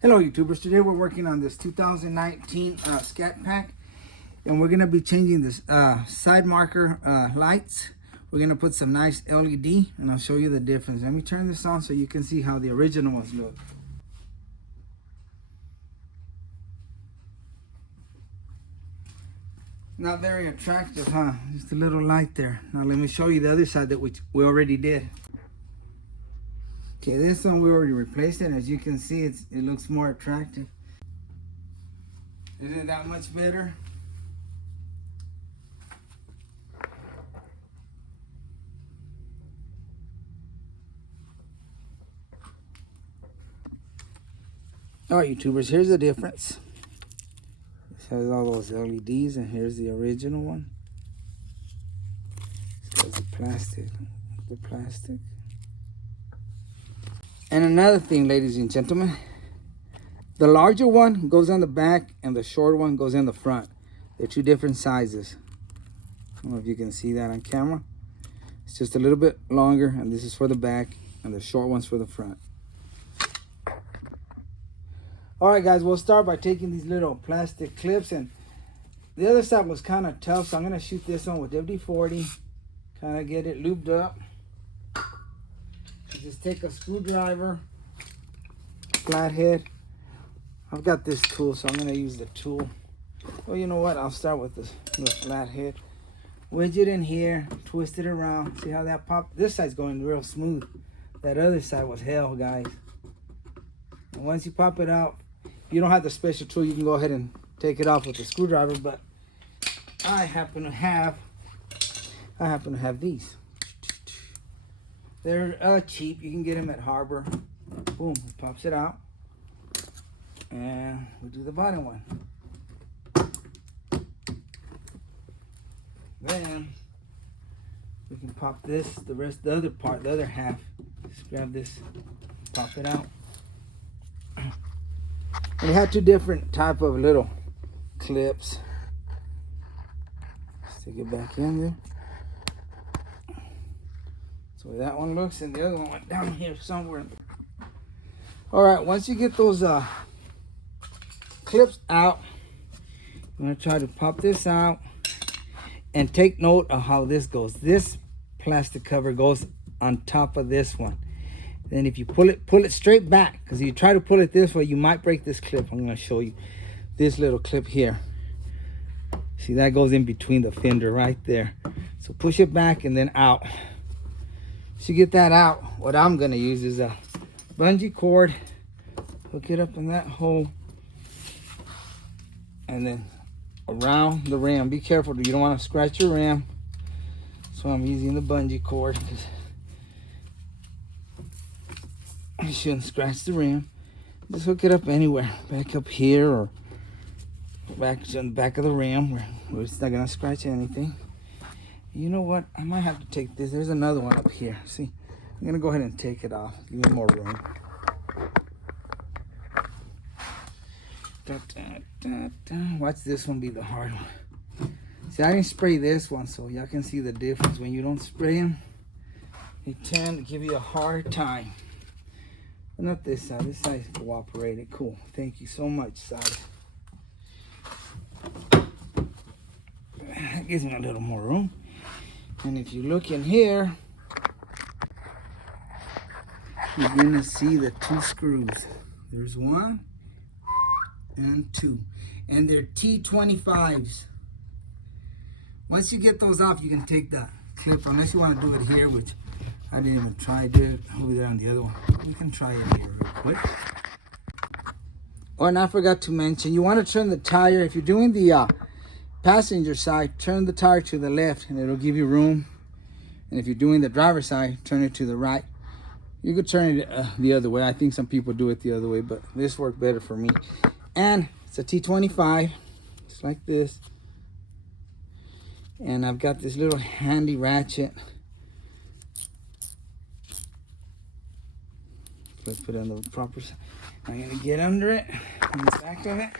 Hello YouTubers, today we're working on this 2019 Scat pack, and we're going to be changing this side marker lights. We're going to put some nice LED, and I'll show you the difference. Let me turn this on so you can see how the original ones look. Not very attractive, huh? Just a little light there. Now let me show you the other side that we already did. Okay, this one we already replaced it. As you can see, it looks more attractive. Isn't it that much better? Alright YouTubers, here's the difference. This has all those LEDs, and here's the original one. This has the plastic. And another thing, ladies and gentlemen, the larger one goes on the back and the short one goes in the front. They're two different sizes. I don't know if you can see that on camera. It's just a little bit longer, and this is for the back, and the short one's for the front. All right, guys, we'll start by taking these little plastic clips, and the other side was kind of tough, so I'm gonna shoot this one with WD-40, kind of get it lubed up. Just take a screwdriver, flathead. I've got this tool, so I'm gonna use the tool. Well, you know what? I'll start with this little flathead. Wedge it in here, twist it around. See how that popped? This side's going real smooth. That other side was hell, guys. And once you pop it out, you don't have the special tool. You can go ahead and take it off with the screwdriver, but I happen to have these. They're cheap. You can get them at Harbor. Boom, it pops it out. And we'll do the bottom one. Then we can pop this, the other part, the other half. Just grab this, pop it out. And it had two different type of little clips. Stick it back in there. So that one looks, and the other one went down here somewhere. All right, once you get those clips out, I'm gonna try to pop this out, and take note of how this goes. This plastic cover goes on top of this one. Then if you pull it straight back, because if you try to pull it this way, you might break this clip. I'm gonna show you this little clip here. See, that goes in between the fender right there. So push it back and then out. Once you get that out, what I'm gonna use is a bungee cord, hook it up in that hole, and then around the ram. Be careful, you don't want to scratch your ram. So I'm using the bungee cord, because you shouldn't scratch the ram. Just hook it up anywhere, back up here or back to the back of the ram where it's not gonna scratch anything. You know what? I might have to take this. There's another one up here. See, I'm gonna go ahead and take it off. Give me more room. Watch this one be the hard one. See, I didn't spray this one, so y'all can see the difference. When you don't spray them, they tend to give you a hard time. But not this side. This side cooperated. Cool. Thank you so much, side. That gives me a little more room. And if you look in here, you're gonna see the two screws. There's one and two, and they're T25s. Once you get those off, you can take the clip, unless you want to do it here, which I didn't even try. I did it over there on the other one. You can try it here real quick. Oh, and I forgot to mention, you want to turn the tire. If you're doing the passenger side, turn the tire to the left, and it'll give you room. And if you're doing the driver's side, turn it to the right. You could turn it the other way. I think some people do it the other way, but this worked better for me. And it's a T25, just like this. And I've got this little handy ratchet. Let's put it on the proper side. I'm gonna get under it, on the back of it.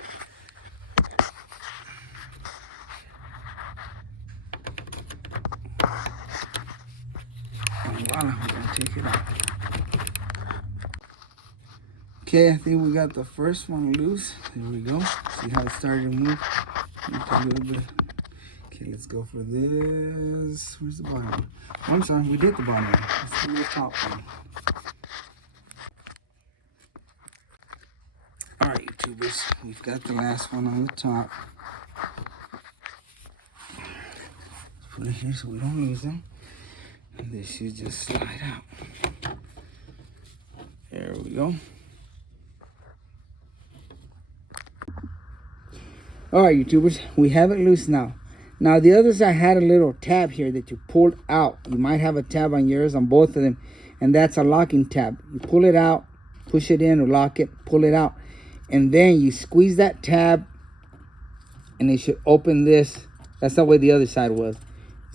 And voila, we're gonna take it off. Okay, I think we got the first one loose. There we go. See how it started to move? A little bit. Okay, let's go for this. Where's the bottom one? Oh, I'm sorry, we did the bottom one. Let's do the top one. All right, YouTubers, we've got the last one on the top. Let's put it here so we don't lose them. And this should just slide out. There we go. All right, YouTubers, we have it loose now. Now, the other side had a little tab here that you pulled out. You might have a tab on yours, on both of them, and that's a locking tab. You pull it out, push it in or lock it, pull it out, and then you squeeze that tab, and it should open this. That's the way the other side was.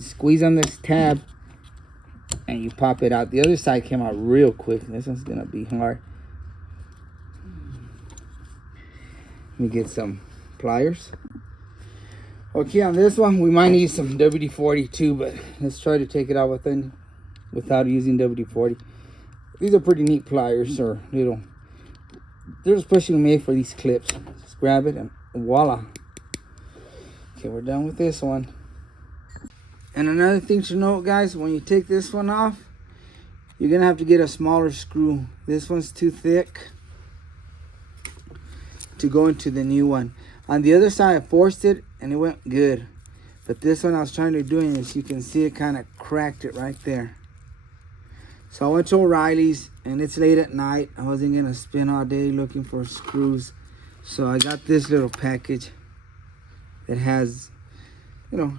You squeeze on this tab, and you pop it out. The other side came out real quick. This one's gonna be hard. Let me get some pliers. Okay, on this one we might need some WD-40 too, but let's try to take it out without using WD-40. These are pretty neat pliers, or little. They're especially made for these clips. Just grab it and voila. Okay, we're done with this one. And another thing to note, guys, when you take this one off, you're gonna have to get a smaller screw. This one's too thick to go into the new one. On the other side, I forced it and it went good. But this one I was trying to do, and as you can see, it kind of cracked it right there. So I went to O'Reilly's, and it's late at night. I wasn't going to spend all day looking for screws. So I got this little package that has, you know,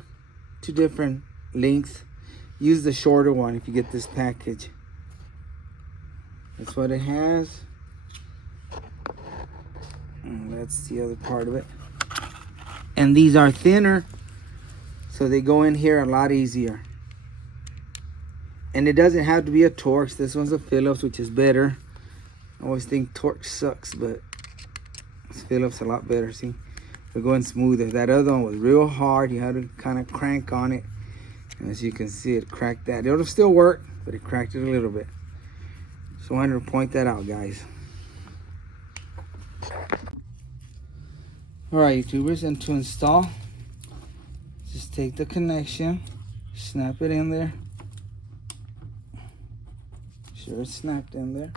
2 different lengths. Use the shorter one if you get this package. That's what it has. And that's the other part of it. And these are thinner, so they go in here a lot easier. And it doesn't have to be a Torx. This one's a Phillips, which is better. I always think Torx sucks, but this Phillips a lot better. See, we're going smoother. That other one was real hard. You had to kind of crank on it. And as you can see, it cracked that. It'll still work, but it cracked it a little bit. So I wanted to point that out, guys. Alright, YouTubers, and to install, just take the connection, snap it in there. Sure it's snapped in there.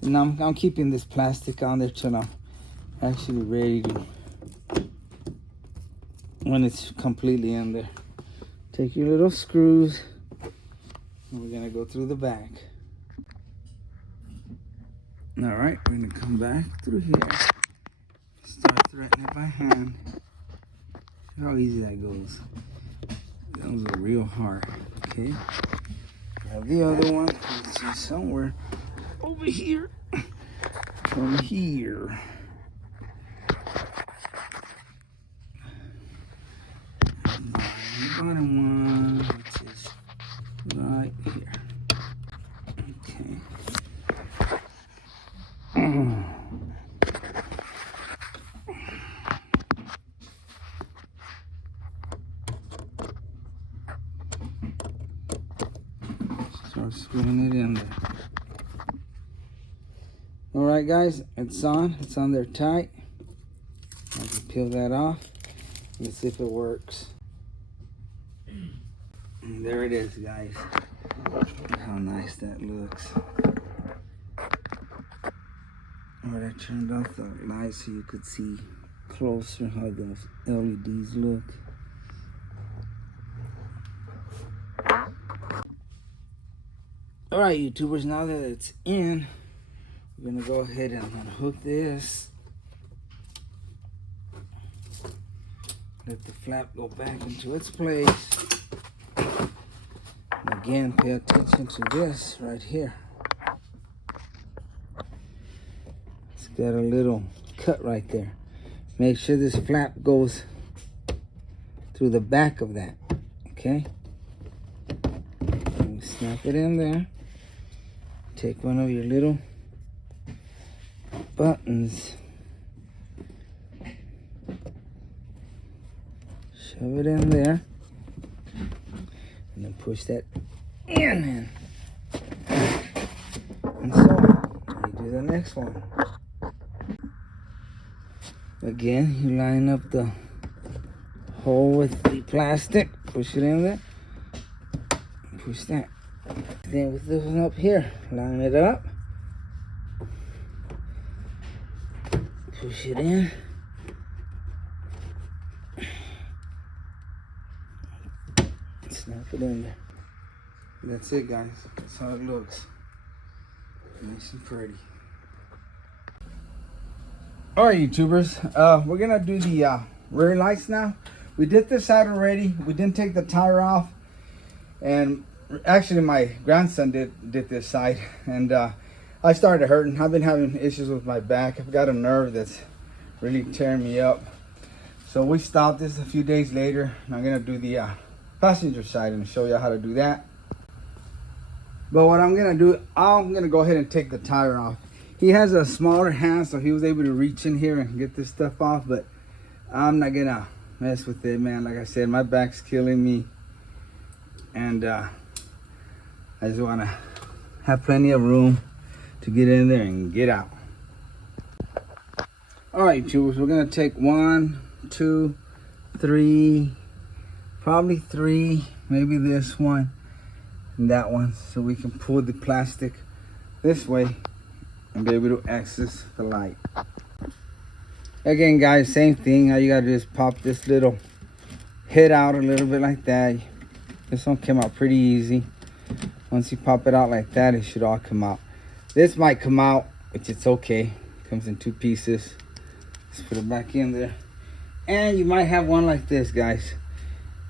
And I'm keeping this plastic on there till I'm actually ready to, when it's completely in there. Take your little screws, and we're gonna go through the back. All right, we're gonna come back through here. Start threading it by hand. Look how easy that goes. Those are real hard. Okay. Grab the other one. It's just somewhere over here. From here. And the bottom one, which is right here. Okay. Start screwing it in there. All right, guys, it's on. It's on there tight. I can peel that off. Let's see if it works. And there it is, guys. Look how nice that looks. Alright, I turned off the light so you could see closer how those LEDs look. Alright, YouTubers, now that it's in, we're going to go ahead and unhook this. Let the flap go back into its place. And again, pay attention to this right here. It's got a little cut right there. Make sure this flap goes through the back of that, okay? And snap it in there. Take one of your little buttons. Shove it in there. And then push that in. And so do the next one. Again, you line up the hole with the plastic, push it in there, push that. Then with this one up here, line it up, push it in. Snap it in there. That's it, guys. That's how it looks. Nice and pretty. Alright, YouTubers, we're gonna do the rear lights now. We did this side already. We didn't take the tire off, and actually my grandson did this side, and I started hurting. I've been having issues with my back. I've got a nerve that's really tearing me up. So we stopped this a few days later, and I'm gonna do the passenger side and show you how to do that. But what I'm gonna do, I'm gonna go ahead and take the tire off. He has a smaller hand, so he was able to reach in here and get this stuff off, but I'm not gonna mess with it, man. Like I said, my back's killing me, and I just wanna have plenty of room to get in there and get out. All right, YouTubers, we're gonna take 1, 2, 3, probably 3, maybe this one and that one, so we can pull the plastic this way and be able to access the light. Again, guys, same thing. All you gotta do is pop this little head out a little bit like that. This one came out pretty easy. Once you pop it out like that, it should all come out. This might come out, which it's okay. Comes in 2 pieces. Let's put it back in there. And you might have one like this, guys.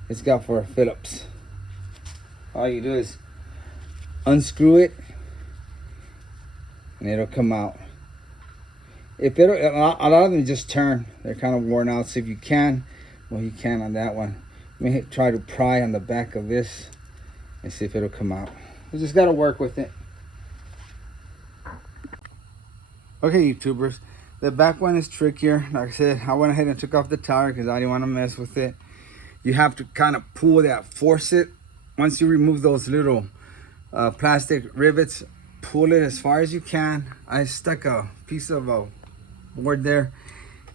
It's got for a Phillips. All you do is unscrew it, and it'll come out. If it'll, a lot of them just turn. They're kind of worn out. So if you can, well, you can on that one. Let me try to pry on the back of this and see if it'll come out. You just gotta work with it. Okay, YouTubers, the back one is trickier. Like I said, I went ahead and took off the tire because I didn't want to mess with it. You have to kind of pull that, force it. Once you remove those little plastic rivets, pull it as far as you can. I stuck a piece of board there,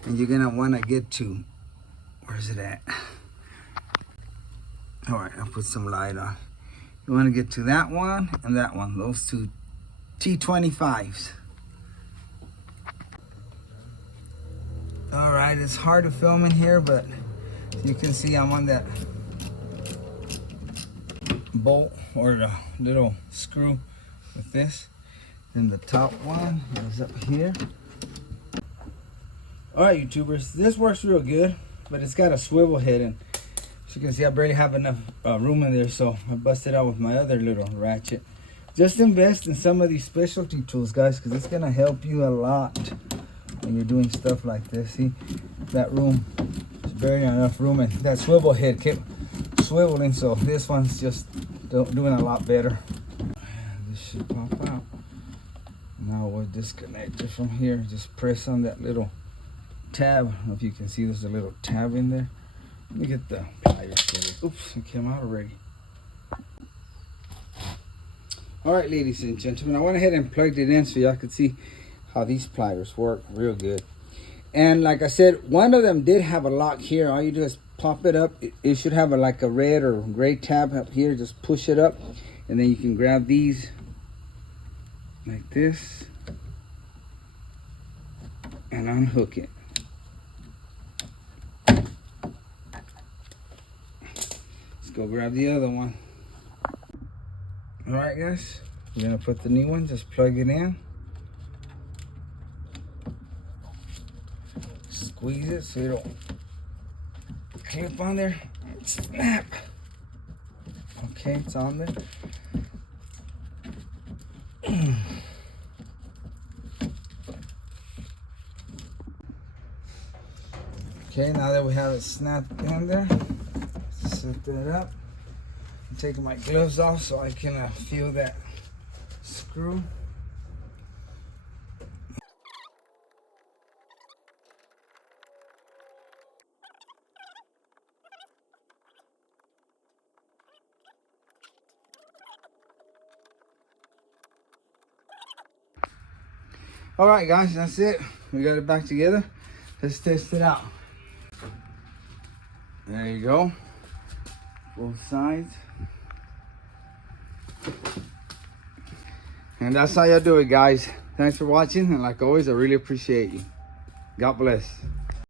and you're gonna want to get to, where's it at? All right, I'll put some light on. You want to get to that one and that one, those 2 T25s. All right, it's hard to film in here, but you can see I'm on that bolt or the little screw with this. Then the top one is up here. All right, YouTubers, this works real good, but it's got a swivel head, and as you can see, I barely have enough room in there, so I busted out with my other little ratchet. Just invest in some of these specialty tools, guys, because it's gonna help you a lot when you're doing stuff like this. See, that room, there's barely enough room, and that swivel head kept swiveling, so this one's just doing a lot better. This should pop out. Now we'll disconnect it from here. Just press on that little tab. I don't know if you can see there's a little tab in there. Let me get the pliers for it. Oops, it came out already. All right, ladies and gentlemen, I went ahead and plugged it in so y'all could see how these pliers work real good. And like I said, one of them did have a lock here. All you do is pop it up. It should have like a red or gray tab up here. Just push it up, and then you can grab these like this and unhook it. Let's go grab the other one. All right, guys, we're gonna put the new one, just plug it in. Squeeze it so it'll clip on there. Snap. Okay, it's on there. Okay, now that we have it snapped in there, let's set that up. I'm taking my gloves off so I can feel that screw. All right, guys, that's it. We got it back together. Let's test it out. There you go. Both sides. And that's how you do it, guys. Thanks for watching. And like always, I really appreciate you. God bless.